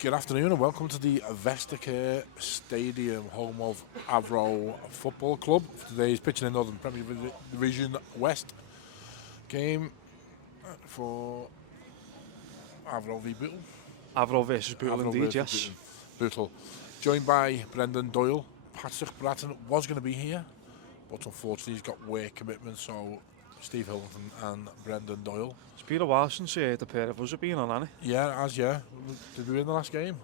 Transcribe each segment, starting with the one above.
Good afternoon and welcome to the Vesticare Stadium, home of Avro Football Club. Today's pitching in Northern Premier Division West game for Avro v Bootle. Avro versus Bootle indeed, yes. Bootle. Joined by Brendan Doyle. Patrick Bratin was going to be here, but unfortunately he's got work commitments, so Steve Hilton and Brendan Doyle. It's been a while since the pair of us have been on, hasn't it? Yeah, Did we win the last game?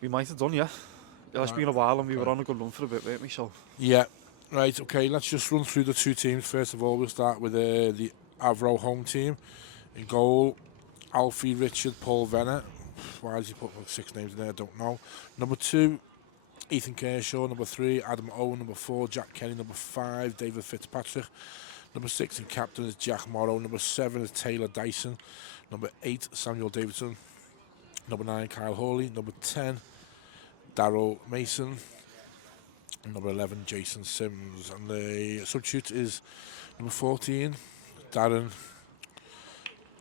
We might have done, yeah. It's been a while and we were on a good run for a bit, weren't we? So. Yeah. Right, okay, let's just run through the two teams. First of all, we'll start with the Avro home team. In goal, Alfie, Richard, Paul Venner. Why does he put like 6 names in there? I don't know. Number 2, Ethan Kershaw. Number 3, Adam Owen. Number 4, Jack Kenny. Number 5, David Fitzpatrick. Number 6 and captain is Jack Morrow. Number 7 is Taylor Dyson. Number 8, Samuel Davidson. Number 9, Kyle Hawley. Number 10, Darryl Mason. And number 11, Jason Sims. And the substitute is number 14, Darren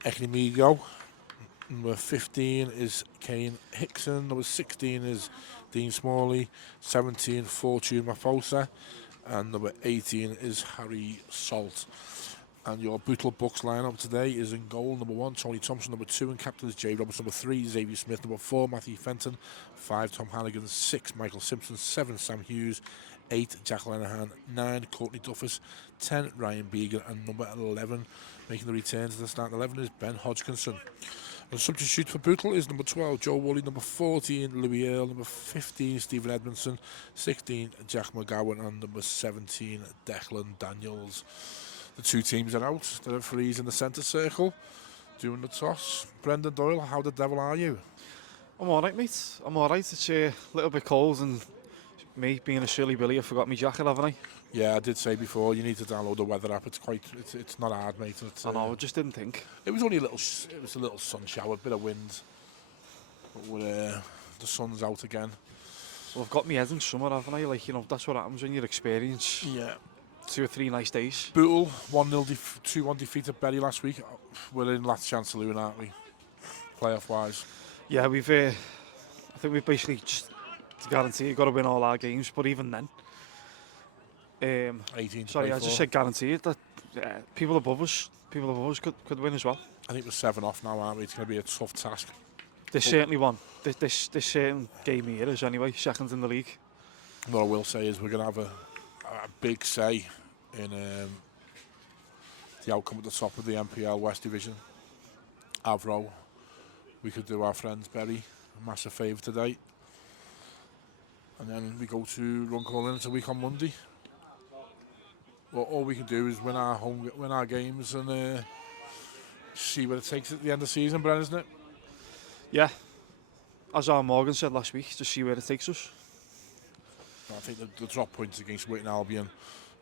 Eklimigo. Number 15 is Kane Hickson. Number 16 is Dean Smalley. 17, Fortune Mafosa. And number 18 is Harry Salt. And your Bootle Bucks lineup today is in goal, number 1, Tony Thompson. Number 2 and captain is Jay Roberts. Number 3, Xavier Smith. Number 4, Matthew Fenton. 5, Tom Hannigan. 6, Michael Simpson. 7, Sam Hughes. 8, Jack Lenahan. 9, Courtney Duffus. 10, Ryan Beegan. And number 11, making the return to the starting 11, is Ben Hodgkinson. And substitute for Bootle is number 12, Joe Woolley. Number 14, Louis Earle. Number 15, Stephen Edmondson. 16, Jack McGowan. And number 17, Declan Daniels. The two teams are out. The referees in the centre circle doing the toss. Brendan Doyle, how the devil are you? I'm alright, mate. I'm alright. It's a little bit cold and me being a silly Billy, I forgot my jacket, haven't I? Yeah, I did say before, you need to download the weather app. It's not hard, mate. I know, I just didn't think. It was only a little sun shower, a bit of wind. But the sun's out again. Well, I've got my head in summer, haven't I? Like, you know, that's what happens when you experience 2 or 3 nice days. Bootle 1-0, 2-1 defeat at Bury last week. We're in last chance saloon, aren't we? Playoff wise. Yeah, we've. I think we've basically just guaranteed got to win all our games, but even then. 18. Sorry, I just said guaranteed that people above us could win as well. I think we're 7 off now, aren't we? It's going to be a tough task. There's certainly one. This certain game here is anyway second in the league. What I will say is we're going to have a big say in the outcome at the top of the MPL West Division. Avro, we could do our friends Bury a massive favour today. And then we go to Runcorn Linnet a week on Monday. Well, all we can do is win our games and see where it takes at the end of the season, Brennan, isn't it? Yeah. As Al Morgan said last week, to see where it takes us. I think the drop points against Witton Albion,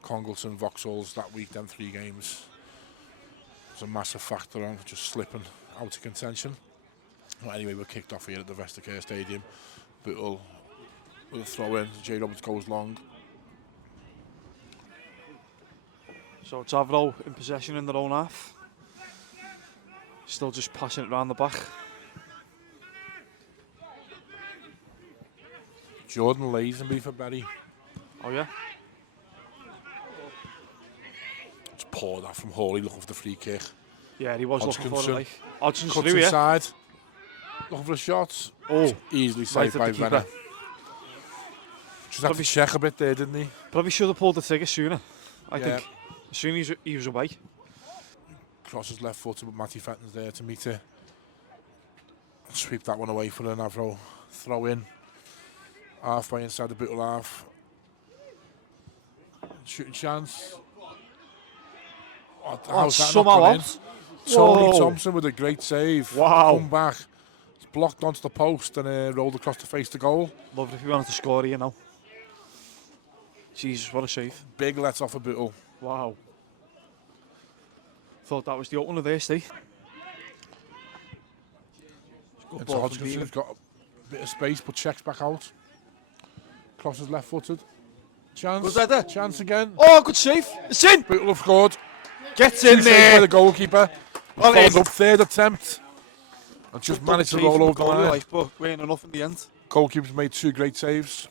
Congleton, Vauxhalls that week, them 3 games, was a massive factor on just slipping out of contention. Well, anyway, we're kicked off here at the Vesticare Stadium. Bootle with a throw in, Jay Roberts goes long. So it's Avro in possession in their own half. Still just passing it around the back. Jordan Lazenby for Bury. Oh yeah? It's poor that from Hawley looking for the free kick. Yeah, he was looking for it. Like. Hodgson's cuts through, inside. Looking for a shot. Oh, easily saved by Venner. Just had to check a bit there, didn't he? Probably should have pulled the trigger sooner, I think. As soon as he was away. Crosses left footed, but Matty Fenton's there to meet it. Sweep that one away for an Avro throw in. Halfway inside the Bootle half. Shooting chance. How's that not gone in? Tony Thompson with a great save. Wow. Come back. It's blocked onto the post and rolled across the face to goal. Love it if you wanted to score here now. Jesus, what a save. Big let off a Bootle. Wow. Thought that was the opener there, Steve. It's Hodgson's got a bit of space, but checks back out. Crosses left footed. Chance. Was that there? Chance again. Oh, good save. It's in. Bootle have scored. Gets in there. By the goalkeeper. Well, Follows up, 3rd attempt. And just managed to roll over the line. But weren't enough in the end. Goalkeeper's made 2 great saves.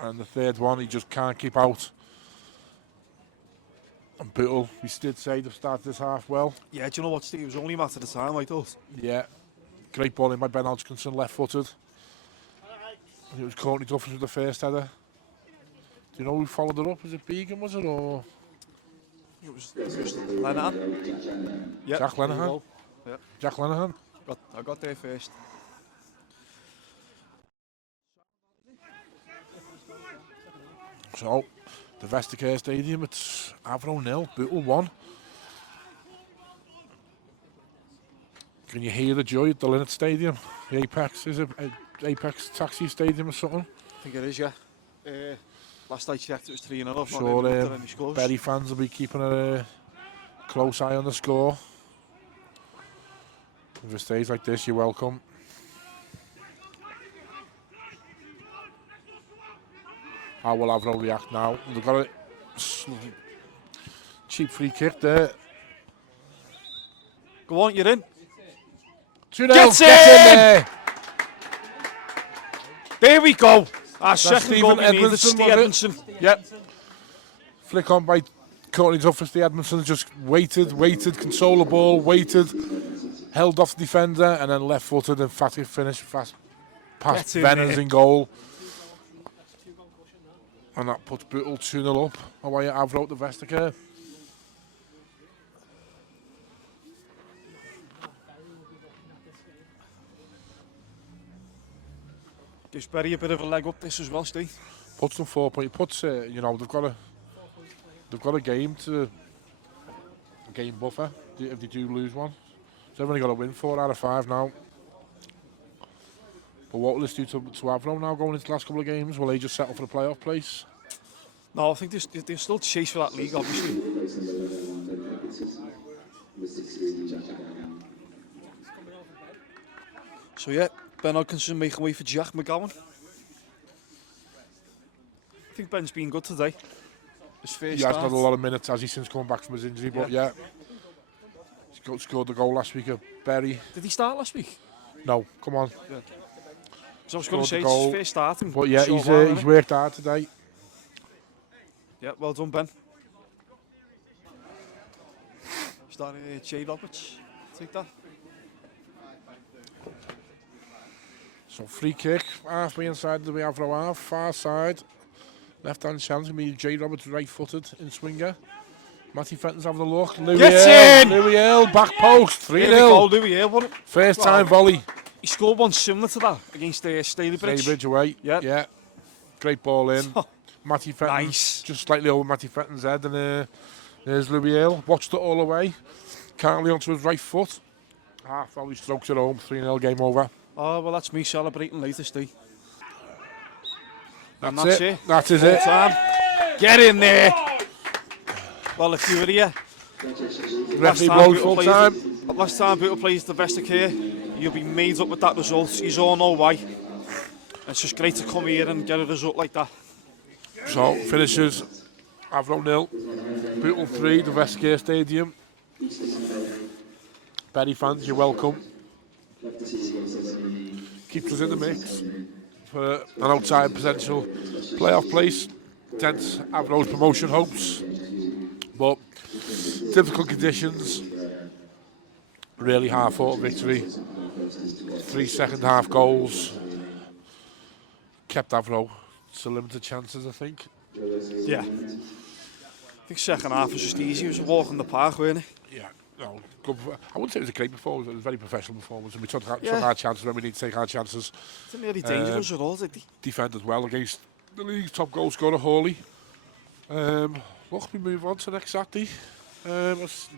And the third one, he just can't keep out. And Bootle, we did say they've started this half well. Yeah, do you know what, Steve? It was only a matter of time, I thought. Yeah. Great ball in by Ben Hodgkinson, left-footed. And it was Courtney Duffus with the first header. Do you know who followed it up? Was it Began, was it, or...? It was Lenihan. Yep. Jack Lenihan? Yep. Jack Lenihan? I got there first. So, the Vesticare Stadium, it's Avro 0, Bootle 1. Can you hear the joy at the Linnet Stadium? The Apex, is it Apex Taxi Stadium or something? I think it is, yeah. Last I checked, it was 3-0. Sure, Berry fans will be keeping a close eye on the score. If it stays like this, you're welcome. How will Avro react now? They've got a cheap free kick there. Go on, you're in. 2-0, Gets in there! There we go. Our That's second goal Stephen we needed, Steve Edmondson. Edmondson. Yep. Flick on by Courtney Duffus. The Edmondson just waited, consoled the ball, waited, held off the defender, and then left-footed, emphatic finish past Venners in goal. And that puts Bootle 2-0 up away at Avro at the Vesticare. Gives Berry a bit of a leg up this as well, Steve. Puts them 4 points. Puts you know, they've got a game buffer if they do lose one. So they've only got to win 4 out of 5 now. But what will this do to Avro now going into the last couple of games? Will they just settle for the playoff place? No, I think they're still chase for that league, obviously. So yeah, Ben Hodgkinson making way for Jack McGowan. I think Ben's been good today. His first He has start. got a lot of minutes, has he, since coming back from his injury, but yeah. He's scored the goal last week at Berry. Did he start last week? No, come on. Yeah. So I was going to say, it's goal. his first starting. But yeah, he's worked hard today. Yeah, well done, Ben. Is that Jay Roberts? Take that. So free kick, halfway inside the Avro half, far side. Left hand challenge, me Jay Roberts right-footed in swinger. Matty Fenton's having a look. Louis Hill, back post, 3-0. Louis Hill, won it. First time volley. He scored one similar to that against Stalybridge. Stalybridge away. Yep. Yeah. Great ball in. Matty Fenton, Nice. just slightly over Matty Fenton's head, and there's Louis Hill. Watched it all away. Currently onto his right foot. Half volley strokes it home. 3-0 game over. Oh, well, that's me celebrating later, Steve. That's it. That is it. Time. Get in there. Well, if you were here, Referee blows full time. last time Bootle plays the Vesticare, you'll be made up with that result. You all know why. It's just great to come here and get a result like that. So, finishes Avro 0, Bootle 3, the Vesticare Stadium. Berry fans, you're welcome. Keeps us in the mix for an outside potential playoff place. Dents Avro's promotion hopes, but difficult conditions. Really hard-fought victory. 3 second half goals kept Avro to limited chances, I think. Yeah. I think second half was just easy. It was a walk in the park, wasn't it? Yeah. No, good. I wouldn't say it was a great performance. It was a very professional performance, and we took our chances when we need to take our chances. It's nearly dangerous at all, did he? Defended well against the league's top goal scorer, Hawley. Look, we move on to next Saturday. Let's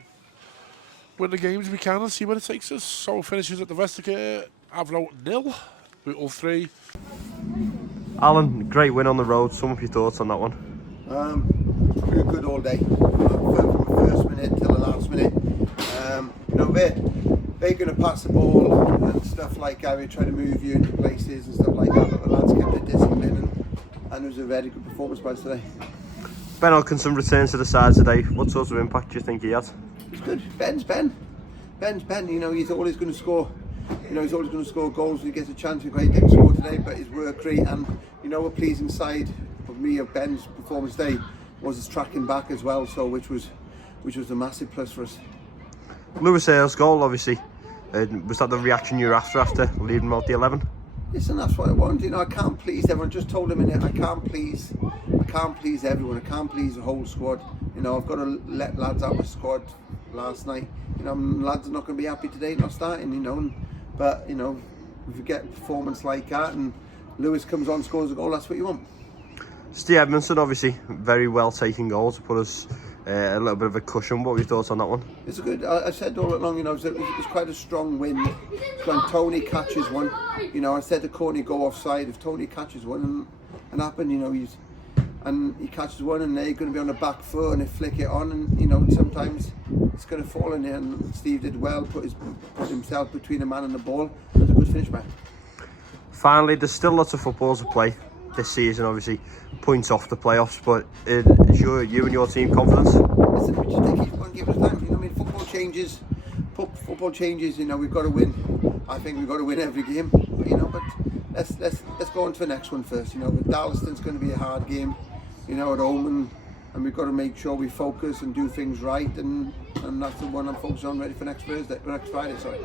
win the games we can and see where it takes us. So finishes at the Vesticare, Avro 0, Bootle 3. Alan, great win on the road. Some of your thoughts on that one? We were good all day, from the first minute till the last minute. You know, they're going to pass the ball and stuff like that. We try to move you into places and stuff like that. But the lads kept it disciplined, and it was a very good performance by us today. Ben Hodgkinson returns to the side today. What sort of impact do you think he had? It's good. Ben's Ben. You know, he's always going to score You know, he's always going to score goals when he gets a chance. He didn't score today, but his work rate and, you know, a pleasing side of me of Ben's performance today was his tracking back as well. So which was a massive plus for us. Lewis Hale's goal, obviously. Was that the reaction you were after leaving him out the 11? Listen, that's what I want. You know, I can't please everyone. Just told him in it. I can't please everyone. I can't please the whole squad. You know, I've got to let lads out of the squad last night. You know, lads are not going to be happy today not starting. You know, but you know, if you get a performance like that and Lewis comes on, scores a goal, that's what you want. Steve Edmondson, obviously, very well taken goal to put us a little bit of a cushion. What were your thoughts on that one? It's a good. I said all along, you know, it was quite a strong win. When Tony catches one, you know, I said to Courtney, go offside. If Tony catches one and happen, you know, he catches one and they're going to be on the back foot and they flick it on, and you know, sometimes it's going to fall in there. And Steve did well, put himself between the man and the ball. It was a good finish, man. Finally, there's still lots of football to play this season, obviously points off the playoffs, but is you and your team confident? Listen, we just take each one, give it a time. You know, I mean, football changes. You know, we've got to win. I think we've got to win every game. You know, but let's go on to the next one first. You know, Darlaston's going to be a hard game. You know, at home, and we've got to make sure we focus and do things right. And that's the one I'm focused on, ready for next Friday. Sorry.